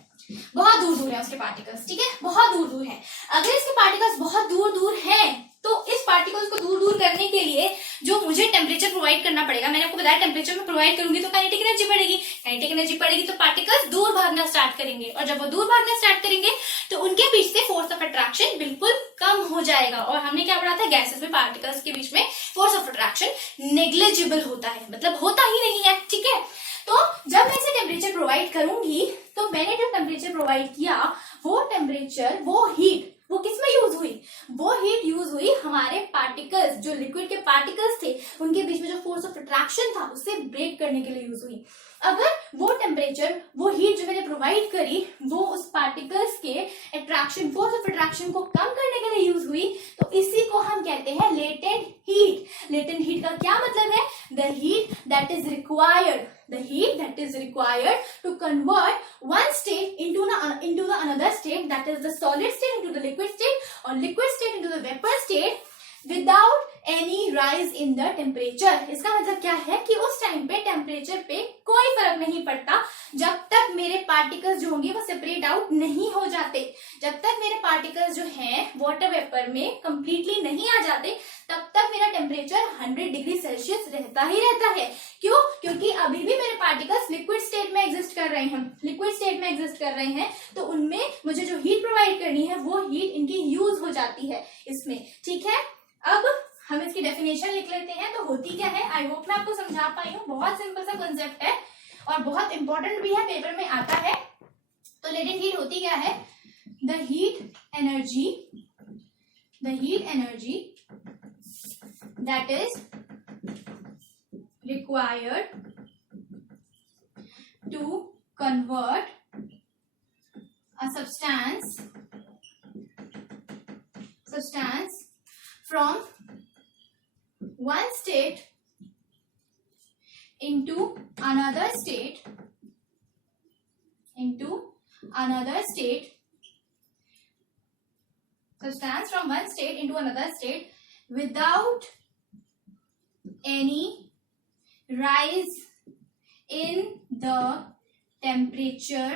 बहुत दूर दूर है उसके पार्टिकल्स। ठीक है, बहुत दूर दूर है। अगर इसके पार्टिकल्स बहुत दूर दूर हैं तो इस पार्टिकल्स को दूर दूर करने के लिए जो मुझे टेम्परेचर प्रोवाइड करना पड़ेगा, मैंने आपको बताया टेम्परेचर में प्रोवाइड करूंगी तो काइनेटिक एनर्जी बढ़ेगी, काइनेटिक एनर्जी बढ़ेगी तो पार्टिकल्स दूर भागना स्टार्ट करेंगे, और जब वो दूर भागना स्टार्ट करेंगे तो उनके बीच से फोर्स ऑफ अट्रैक्शन बिल्कुल कम हो जाएगा। और हमने क्या पढ़ा था, गैसेस में पार्टिकल्स के बीच में फोर्स ऑफ अट्रैक्शन नेग्लिजिबल होता है, मतलब होता ही नहीं है। ठीक है, तो जब मैं इसे टेम्परेचर प्रोवाइड करूंगी तो मैंने जो टेम्परेचर प्रोवाइड किया वो टेम्परेचर, वो हीट, वो किसमें यूज हुई, वो हीट यूज हुई हमारे पार्टिकल्स, जो लिक्विड के पार्टिकल्स थे उनके बीच में जो फोर्स ऑफ अट्रैक्शन था उससे ब्रेक करने के लिए यूज हुई। अगर वो टेम्परेचर, वो हीट जो मैंने प्रोवाइड करी वो उस पार्टिकल्स के अट्रैक्शन, फोर्स ऑफ अट्रैक्शन को कम करने के लिए यूज हुई, तो इसी को हम कहते हैं लेटेंट हीट। लेटेंट हीट का क्या मतलब है, the heat that is required, the heat that is required to convert one state into the another state, that is the solid state into the liquid state or liquid state into the vapor state without any rise in the temperature। इसका मतलब क्या है कि उस time पे temperature पे कोई फर्क नहीं पड़ता जब तक मेरे पार्टिकल्स जो होंगे वो सेपरेट आउट नहीं हो जाते, जब तक मेरे पार्टिकल्स जो हैं वाटर वेपर में कंप्लीटली नहीं आ जाते तब तक मेरा टेम्परेचर 100 डिग्री सेल्सियस रहता ही रहता है। क्यों, क्योंकि अभी भी मेरे पार्टिकल्स लिक्विड स्टेट में एग्जिस्ट कर रहे हैं, लिक्विड स्टेट में एग्जिस्ट कर रहे हैं, तो उनमें मुझे जो हीट प्रोवाइड करनी है वो हीट इनकी यूज हो जाती है इसमें। ठीक है, अब हम इसकी डेफिनेशन लिख लेते हैं। तो होती क्या है, आई होप मैं आपको समझा पाई हूँ, बहुत सिंपल सा कंसेप्ट है और बहुत इंपॉर्टेंट भी है, पेपर में आता है। तो लेटेंट हीट होती क्या है, the heat energy that is required to convert a substance substance from one state into another state substance from one state into another state without any rise in the temperature,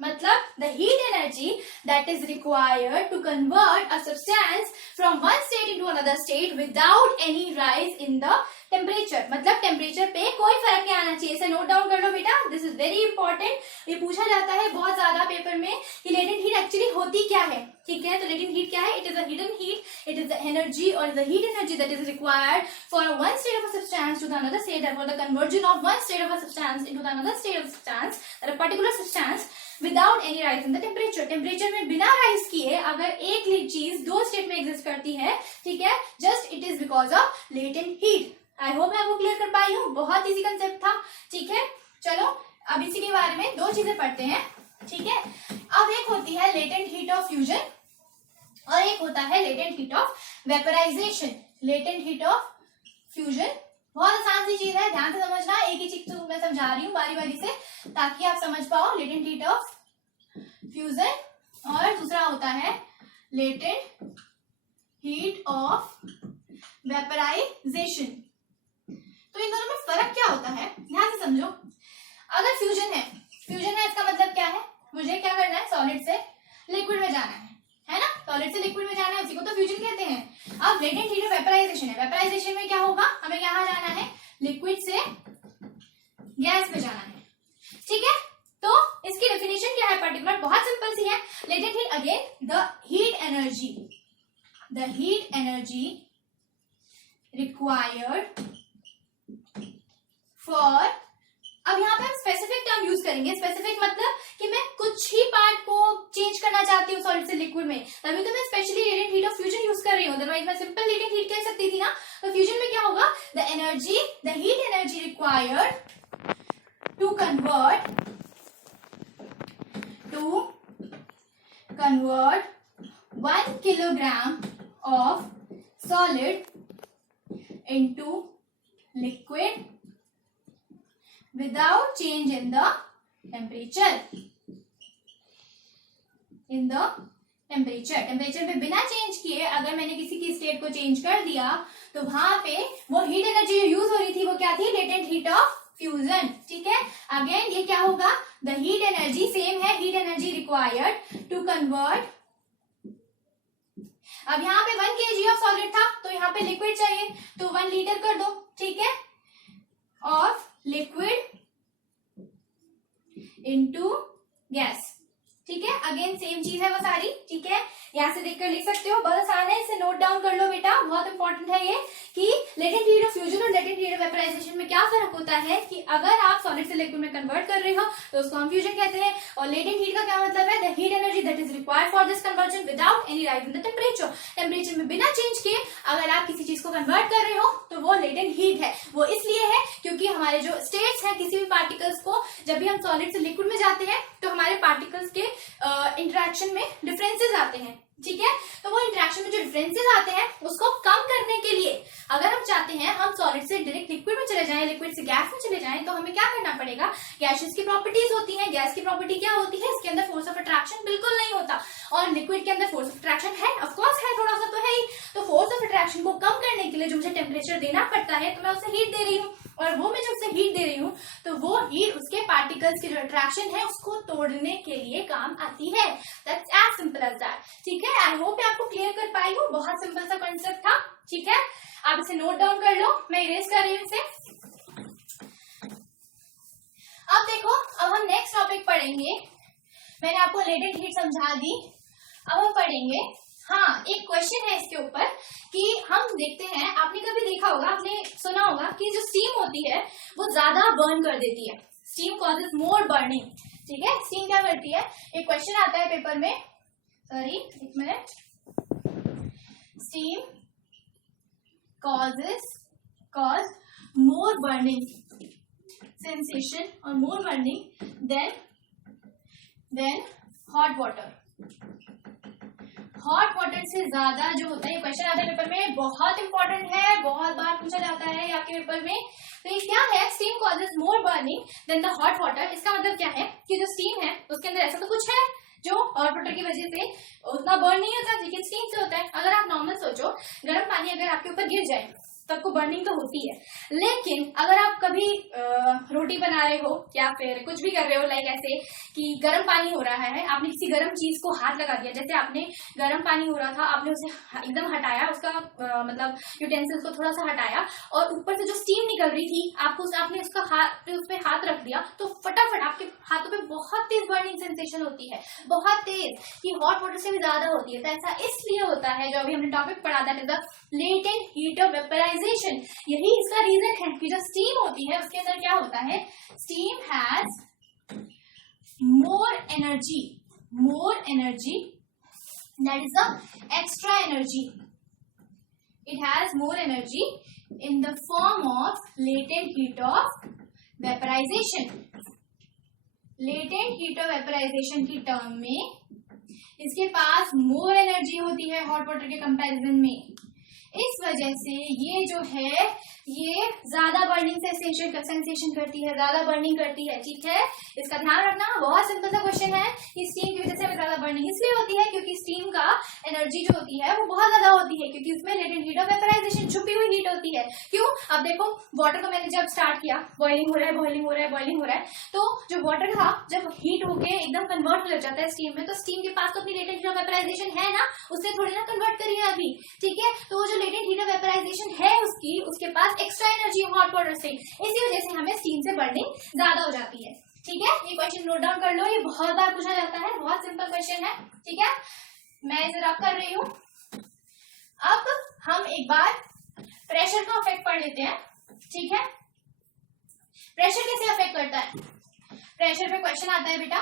मतलब the heat energy that is required to convert a substance from one state into another state without any rise in the temperature, मतलब temperature पे कोई फर्क नहीं आना चाहिए. इसे note down कर लो बेटा, दिस इज वेरी इंपॉर्टेंट. ये पूछा जाता है बहुत ज्यादा पेपर में कि लेटेंट हीट एक्चुअली होती क्या है. ठीक है, तो लेटेंट हीट क्या है? It is a hidden heat, it is the energy और the heat energy that is required for one state of a substance to the another state, for the conversion of one state of a substance into the another state of substance, that a particular substance without any rise in the temperature. Temperature में बिना rise किए अगर एक चीज दो state में exist करती है, ठीक है, just it is because of latent heat. I hope मैं आपको क्लियर कर पाई हूँ. बहुत इजी कंसेप्ट था. ठीक है, चलो अब इसी के बारे में दो चीजें पढ़ते हैं. ठीक है, अब एक होती है लेटेंट हीट ऑफ फ्यूजन और एक होता है latent heat of vaporisation. Latent heat of fusion बहुत आसान सी चीज है, ध्यान से समझना. एक ही चीज तो मैं समझा रही हूँ बारी बारी से ताकि आप समझ पाओ. लेटेंट हीट ऑफ फ्यूजन और दूसरा होता है लेटेंट हीट ऑफ वेपराइजेशन. तो इन दोनों में फर्क क्या होता है ध्यान से समझो. अगर फ्यूजन है इसका मतलब क्या है? मुझे क्या करना है? सॉलिड से लिक्विड में जाना है ना. सॉलिड से लिक्विड में जाना है, उसी को तो फ्यूजन कहते हैं. अब लेटेंट हीट ऑफ वेपराइजेशन है. वेपराइजेशन में क्या होगा? हमें यहाँ जाना है, लिक्विड से गैस में जाना है. ठीक है, तो इसकी डेफिनेशन क्या है पर्टिकुलर? बहुत सिंपल सी है. Latent heat again the heat energy required for, अब यहाँ पे हम स्पेसिफिक टर्म यूज करेंगे. स्पेसिफिक मतलब कि मैं कुछ ही पार्ट को चेंज करना चाहती हूँ सॉलिड से लिक्विड में, तभी तो मैं specially latent heat of fusion use कर रही हूँ. अदरवाइज मैं सिंपल लेटेंट हीट कह सकती थी ना. तो फ्यूजन में क्या होगा? The heat energy required to convert 1 kilogram of solid into liquid without change in the temperature. Temperature पे बिना चेंज किए अगर मैंने किसी की स्टेट को चेंज कर दिया तो वहां पे वो हीट एनर्जी जो यूज हो रही थी वो क्या थी? Latent heat of fusion. ठीक है, अगेन ये क्या होगा? द हीट एनर्जी सेम है, heat energy required to convert. अब यहाँ पे 1 kg ऑफ सॉलिड था तो यहाँ पे लिक्विड चाहिए तो 1 लीटर कर दो. ठीक है, ऑफ लिक्विड इनटू गैस. ठीक है, अगेन सेम चीज है वो सारी. ठीक है, यहाँ से देखकर लिख सकते हो, बहुत आसान है, इसे नोट डाउन कर लो बेटा. बहुत इंपॉर्टेंट है ये कि लेटेंट हीट ऑफ फ्यूजन और लेटेंट हीट ऑफ वेपराइजेशन में क्या फर्क होता है कि अगर आप सॉलिड से लिक्विड में कन्वर्ट कर रहे हो तो उसको हम फ्यूजन कहते हैं. और लेटेंट हीट का क्या मतलब है? The heat energy that is required for this conversion without any rise in the temperature. Temperature में बिना चेंज किए अगर आप किसी चीज को कन्वर्ट कर रहे हो तो वो लेटेंट हीट है. वो इसलिए है क्योंकि हमारे जो स्टेट्स है किसी भी पार्टिकल्स को, जब भी हम सॉलिड से लिक्विड में जाते हैं तो हमारे पार्टिकल्स के इंटरेक्शन में डिफरेंसेस आते हैं. ठीक है, तो वो इंटरेक्शन में जो डिफरेंसेस आते हैं उसको कम करने के लिए अगर हम चाहते हैं हम सॉलिड से डायरेक्ट लिक्विड में चले जाएं, लिक्विड से गैस में चले जाएं, तो हमें क्या करना पड़ेगा? गैसेस की प्रॉपर्टीज होती हैं. गैस की प्रॉपर्टी क्या होती है? इसके अंदर फोर्स ऑफ अट्रैक्शन बिल्कुल नहीं होता. और लिक्विड के अंदर फोर्स ऑफ अट्रैक्शन है, ऑफकोर्स है, थोड़ा सा तो है ही. तो फोर्स ऑफ अट्रैक्शन को कम करने के लिए जो मुझे टेम्परेचर देना पड़ता है तो मैं उसे हीट दे रही हूँ. और वो मैं जब उसे हीट दे रही हूँ तो वो हीट उसके पार्टिकल्स की जो अट्रैक्शन है उसको तोड़ने के लिए काम आती है. That's as simple as that. ठीक है, आई होप मैं आपको क्लियर कर पाई हूँ. बहुत सिंपल सा कॉन्सेप्ट था. ठीक है, आप इसे नोट डाउन कर लो. मैं इरेज कर रही हूँ इसे. अब देखो, अब हम नेक्स्ट टॉपिक पढ़ेंगे. मैंने आपको लेटेंट हीट समझा दी. अब हम पढ़ेंगे, हाँ, एक क्वेश्चन है इसके ऊपर कि हम देखते हैं, आपने कभी देखा होगा, आपने सुना होगा कि जो स्टीम होती है वो ज्यादा बर्न कर देती है. Steam causes more burning. ठीक है, स्टीम क्या करती है? एक क्वेश्चन आता है पेपर में, सॉरी एक minute. Steam cause more burning sensation or more burning than hot water. Hot water से ज्यादा जो होता है, क्वेश्चन आता है पेपर में, बहुत इंपॉर्टेंट है, बहुत बार पूछा जाता है आपके पेपर में। तो ये क्या है, steam causes more burning than the hot water. इसका मतलब क्या है कि जो स्टीम है उसके अंदर ऐसा तो कुछ है जो हॉट वाटर की वजह से उतना बर्न नहीं होता, लेकिन स्टीम से होता है। अगर आप नॉर्मल सोचो, गर्म पानी अगर आपके ऊपर गिर जाए तब को बर्निंग तो होती है, लेकिन अगर आप कभी रोटी बना रहे हो या फिर कुछ भी कर रहे हो, लाइक ऐसे कि गर्म पानी हो रहा है, आपने किसी गर्म चीज को हाथ लगा दिया, जैसे आपने गर्म पानी हो रहा था, आपने उसे एकदम हटाया, उसका मतलब यूटेंसिल को थोड़ा सा हटाया, और ऊपर से जो स्टीम निकल रही थी आपने उसका उस पर हाथ रख दिया, तो फटाफट आपके हाथों पे बहुत तेज बर्निंग सेंसेशन होती है, बहुत तेज, कि हॉट वाटर से भी ज्यादा होती है। तो ऐसा इसलिए होता है, जो अभी हमने टॉपिक पढ़ा था, that is the latent heat of vaporisation. यही इसका रीजन है कि जो स्टीम होती है उसके अंदर क्या होता है, steam has more energy, that is the extra energy, it has more energy in the form of latent heat of vaporisation. Latent heat of vaporisation की टर्म में इसके पास मोर एनर्जी होती है हॉट वाटर के कंपैरिजन में। इस वजह से ये जो है ये ज्यादा बर्निंग सेंसेशन करती है, ज्यादा बर्निंग करती है, ठीक है। इसका ध्यान रखना, बहुत सिंपल सा क्वेश्चन है कि स्टीम की वजह से हमें ज्यादा बर्निंग इसलिए होती है क्योंकि स्टीम का एनर्जी जो होती है वो बहुत ज्यादा होती है, क्योंकि उसमें लेटेंट हीट ऑफ वेपराइजेशन, छुपी हुई हीट होती है। क्यों, अब देखो वाटर को मैंने जब स्टार्ट किया, बॉइलिंग हो रहा है, तो जो वाटर था जब हीट होके एकदम कन्वर्ट हो जाता है स्टीम में, तो स्टीम के पास तो अपनी लेटेंट हीट ऑफ वेपराइजेशन है ना, उससे थोड़ी ना कन्वर्ट करी है अभी, ठीक है। तो वो जो लेटेंट हीट ऑफ वेपराइजेशन है उसके पास एक्स्ट्रा एनर्जी हॉट वाटर से, इसी वजह से हमें स्टीम से बर्निंग ज्यादा हो जाती है, ठीक है। ये क्वेश्चन नोट डाउन कर लो, ये बहुत बार पूछा जाता है, बहुत सिंपल क्वेश्चन है, ठीक है। मैं इसे रब कर रही हूं। अब हम एक बार प्रेशर का इफेक्ट पढ़ लेते हैं, ठीक है। प्रेशर कैसे अफेक्ट करता है, प्रेशर पे क्वेश्चन आता है बेटा,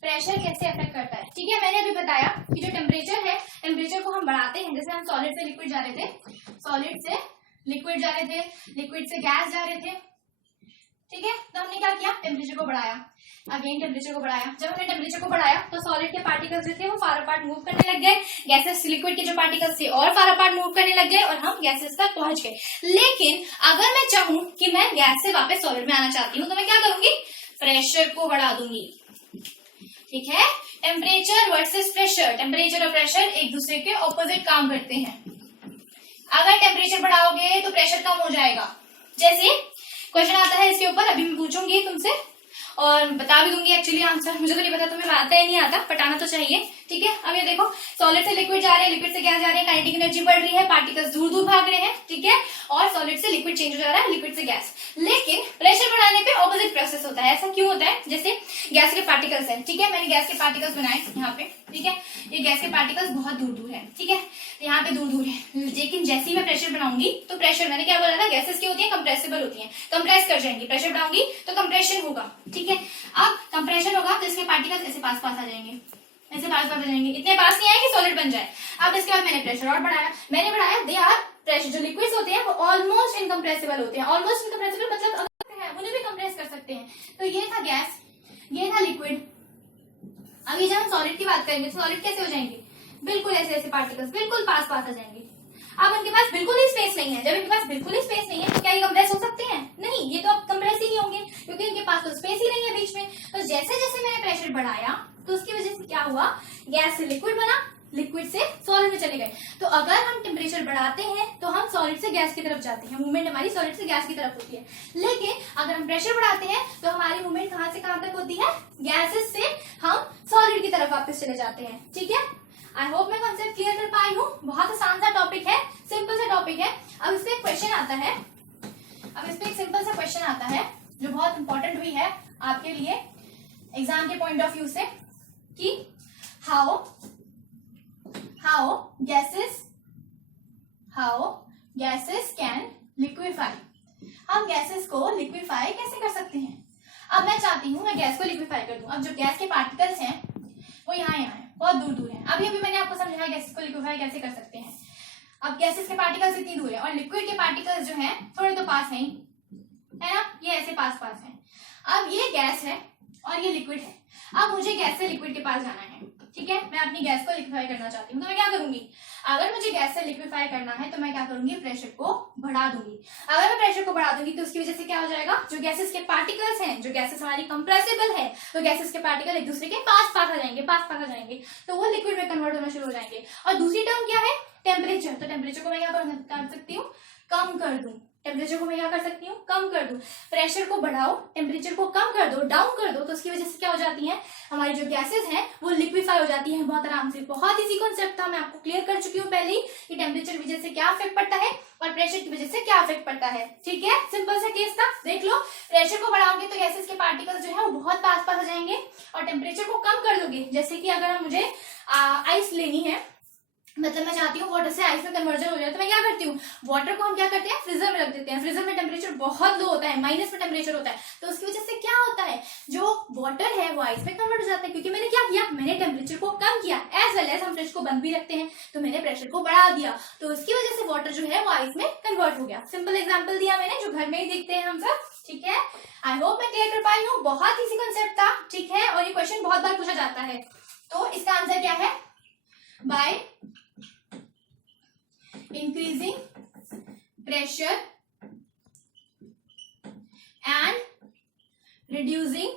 प्रेशर कैसे अफेक्ट करता है, ठीक है। मैंने अभी बताया कि जो टेम्परेचर है, टेम्परेचर को हम बढ़ाते हैं, जैसे हम सॉलिड से लिक्विड जा रहे थे, सॉलिड से लिक्विड जा रहे थे, लिक्विड से गैस जा रहे थे, ठीक है। तो हमने क्या किया, टेम्परेचर को बढ़ाया, अगेन टेम्परेचर को बढ़ाया। जब हमने टेम्परेचर को बढ़ाया तो सॉलिड के पार्टिकल्स जो थे वो फार अपार्ट मूव करने लग गए, गैसेस लिक्विड के जो पार्टिकल्स थे और फार अपार्ट मूव करने लग गए, और हम गैसेस तक पहुंच गए। लेकिन अगर मैं चाहूं कि मैं गैस से वापस सॉलिड में आना चाहती हूँ, तो मैं क्या करूंगी, प्रेशर को बढ़ा दूंगी, ठीक है। टेम्परेचर वर्सेस प्रेशर, टेम्परेचर और प्रेशर एक दूसरे के ऑपोजिट काम करते हैं। अगर टेम्परेचर बढ़ाओगे तो प्रेशर कम हो जाएगा। जैसे क्वेश्चन आता है इसके ऊपर, अभी मैं पूछूंगी तुमसे और बता भी दूंगी एक्चुअली आंसर, मुझे तो नहीं पता, तुम्हें आता है नहीं आता, बट आना तो चाहिए, ठीक है। अब ये देखो, सॉलिड से लिक्विड जा रहे हैं, लिक्विड से गैस जा रहे हैं, काइनेटिक एनर्जी बढ़ रही है, पार्टिकल्स दूर दूर भाग रहे हैं, ठीक है, और सॉलिड से लिक्विड चेंज हो जा रहा है, लिक्विड से गैस। लेकिन प्रेशर बढ़ाने पे ऑपोजिट प्रोसेस होता है। ऐसा क्यों होता है, जैसे गैस के पार्टिकल्स हैं, ठीक है, मैंने गैस के पार्टिकल्स बनाए यहाँ पे, ठीक है, ये गैस के पार्टिकल्स बहुत दूर दूर है, ठीक है, यहाँ पे दूर दूर है, लेकिन जैसे ही मैं प्रेशर बनाऊंगी तो प्रेशर, मैंने क्या बोला था, गैसेस की होती है कंप्रेसिबल होती है, कंप्रेस कर जाएंगी, प्रेशर बढ़ाऊंगी तो कंप्रेशन होगा, ठीक है। अब कंप्रेशन होगा तो इसके पार्टिकल्स ऐसे पास पास आ जाएंगे, ऐसे पास पास आ जाएंगे, इतने पास नहीं आए कि सॉलिड बन जाए। अब इसके बाद मैंने प्रेशर और बढ़ाया, दे आर प्रेशर, जो लिक्विड्स होते हैं वो ऑलमोस्ट इनकम्प्रेसिबल होते हैं, ऑलमोस्ट इनकम्प्रेसिबल मतलब अगर उन्हें भी कंप्रेस कर सकते हैं। तो ये था गैस, ये था लिक्विड। अभी जब हम सॉलिड की बात करेंगे तो सॉलिड कैसे हो जाएंगे, बिल्कुल ऐसे ऐसे पार्टिकल्स बिल्कुल पास पास आ जाएंगे। अब उनके पास बिल्कुल ही स्पेस नहीं है, जब इनके पास बिल्कुल ही स्पेस नहीं है तो क्या ये कंप्रेस हो सकते हैं, नहीं, ये तो अब कंप्रेस ही नहीं होंगे क्योंकि इनके पास तो स्पेस ही नहीं है बीच में। तो जैसे जैसे मैंने प्रेशर बढ़ाया तो उसकी वजह से क्या हुआ, गैस से लिक्विड बना, लिक्विड से सॉलिड में चले गए। तो अगर हम टेम्परेचर बढ़ाते हैं तो हम सॉलिड से गैस की तरफ जाते हैं, मूवमेंट हमारी सॉलिड से गैस की तरफ होती है। लेकिन अगर हम प्रेशर बढ़ाते हैं तो हमारी मूवमेंट कहां से कहां तक होती है, गैसेस से हम सॉलिड की तरफ वापस चले जाते हैं, ठीक है। आई होप मैं कॉन्सेप्ट क्लियर कर पाई हूँ। बहुत आसान सा टॉपिक है, सिंपल सा टॉपिक है। अब इस पे एक क्वेश्चन आता है, अब इस पे एक सिंपल सा क्वेश्चन आता है जो बहुत इंपॉर्टेंट भी है आपके लिए एग्जाम के पॉइंट ऑफ व्यू से, कि हाउ गैसेस कैन लिक्विफाई, हम गैसेस को लिक्विफाई कैसे कर सकते हैं। अब मैं चाहती हूँ मैं गैस को लिक्विफाई कर दूं। अब जो गैस के पार्टिकल्स हैं वो यहाँ है, बहुत दूर दूर है। अभी मैंने आपको समझाया गैसेस को लिक्विफाई कैसे कर सकते हैं। अब गैसेस के पार्टिकल्स इतनी दूर है और लिक्विड के पार्टिकल्स जो हैं थोड़े तो पास हैं ही, है ना, ये ऐसे पास पास है। अब ये गैस है और ये लिक्विड है। अब मुझे गैस से लिक्विड के पास जाना है, ठीक है। मैं अपनी गैस को लिक्विफाई करना चाहती हूँ, तो मैं क्या करूंगी, अगर मुझे गैस से लिक्विफाई करना है तो मैं क्या करूंगी, प्रेशर को बढ़ा दूंगी। अगर मैं प्रेशर को बढ़ा दूंगी तो उसकी वजह से क्या हो जाएगा, जो गैसेस के पार्टिकल्स हैं, जो गैसेस हमारी कंप्रेसिबल है, तो गैसेस के पार्टिकल एक दूसरे के पास पास आ जाएंगे, तो वो लिक्विड में कन्वर्ट होना शुरू हो जाएंगे। और दूसरी टर्म क्या है, टेम्परेचर। तो टेम्परेचर को मैं क्या कर सकती हूँ, कम कर दूं। टेम्परेचर को मैं क्या कर सकती हूँ, कम कर दूं। प्रेशर को बढ़ाओ, टेम्परेचर को कम कर दो, डाउन कर दो, तो उसकी वजह से क्या हो जाती है, हमारी जो गैसेस हैं वो लिक्विफाई हो जाती हैं बहुत आराम से। बहुत इजी कॉन्सेप्ट था, मैं आपको क्लियर कर चुकी हूँ पहले ही कि टेम्परेचर की वजह से क्या इफेक्ट पड़ता है और प्रेशर की वजह से क्या इफेक्ट पड़ता है, ठीक है। सिंपल सा केस था, देख लो। प्रेशर को बढ़ाओगे तो गैसेस के पार्टिकल्स जो है वो बहुत पास पास आ जाएंगे, और टेम्परेचर को कम कर दोगे, जैसे कि अगर मुझे आइस लेनी है, मतलब मैं चाहती हूँ वाटर से आइस में कन्वर्जन हो जाए, तो मैं क्या करती हूँ, वाटर को हम क्या करते हैं, फ्रीजर में रख देते हैं। फ्रीजर में टेम्परेचर बहुत लो होता है, माइनस में टेम्परेचर होता है, तो उसकी वजह से क्या होता है, जो वाटर है वो आइस में कन्वर्ट हो जाता है, क्योंकि मैंने क्या किया, मैंने टेम्परेचर को कम किया। एज वेल एज हम फ्रिज को बंद भी रखते हैं, तो मैंने प्रेशर को बढ़ा दिया, तो उसकी वजह से वाटर जो है वो आइस में कन्वर्ट हो गया। सिंपल एग्जाम्पल दिया मैंने, जो घर में ही देखते हैं हम सब, ठीक है। आई होप मैं क्लियर कर पाई हूँ, बहुत इजी कॉन्सेप्ट था, ठीक है। और ये क्वेश्चन बहुत बार पूछा जाता है, तो इसका आंसर क्या है, bye increasing pressure and reducing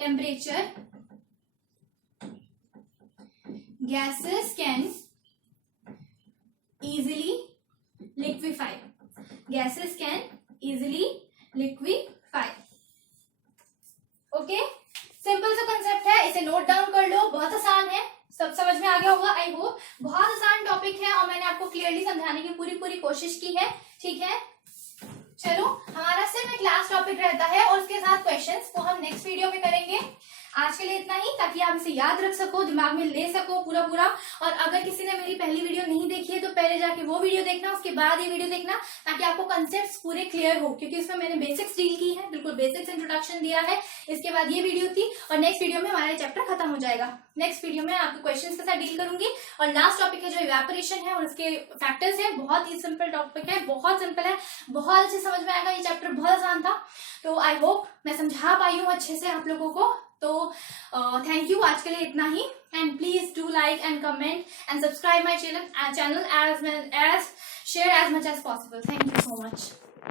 temperature, gases can easily liquefy. Gases can easily liquefy. Okay, simple सा कंसेप्ट है, इसे नोट डाउन कर लो, बहुत आसान है, सब समझ में आ गया होगा आई होप। बहुत आसान टॉपिक है और मैंने आपको क्लियरली समझाने की पूरी कोशिश की है, ठीक है। चलो, हमारा सिर्फ एक लास्ट टॉपिक रहता है और उसके साथ क्वेश्चंस, वो हम नेक्स्ट वीडियो में करेंगे। आज के लिए इतना ही, ताकि आप इसे याद रख सको, दिमाग में ले सको पूरा। और अगर किसी ने मेरी पहली वीडियो नहीं देखी है तो पहले जाके वो वीडियो देखना, उसके बाद ये वीडियो देखना, ताकि आपको कंसेप्ट्स पूरे क्लियर हो, क्योंकि उसमें मैंने बेसिक्स डील की है, बिल्कुल बेसिक्स इंट्रोडक्शन दिया है। इसके बाद ये वीडियो थी और नेक्स्ट वीडियो में हमारा चैप्टर खत्म हो जाएगा। नेक्स्ट वीडियो में आपके क्वेश्चंस के साथ डील करूंगी। और लास्ट टॉपिक है जो इवेपोरेशन है और उसके फैक्टर्स है, बहुत ही सिंपल टॉपिक है, बहुत सिंपल है, बहुत अच्छे समझ में आएगा। ये चैप्टर बहुत आसान था, तो आई होप मैं समझा पाई हूँ अच्छे से आप लोगों को। तो थैंक यू, आज के लिए इतना ही। And please do like and comment and subscribe my channel as share as much as possible. Thank you so much.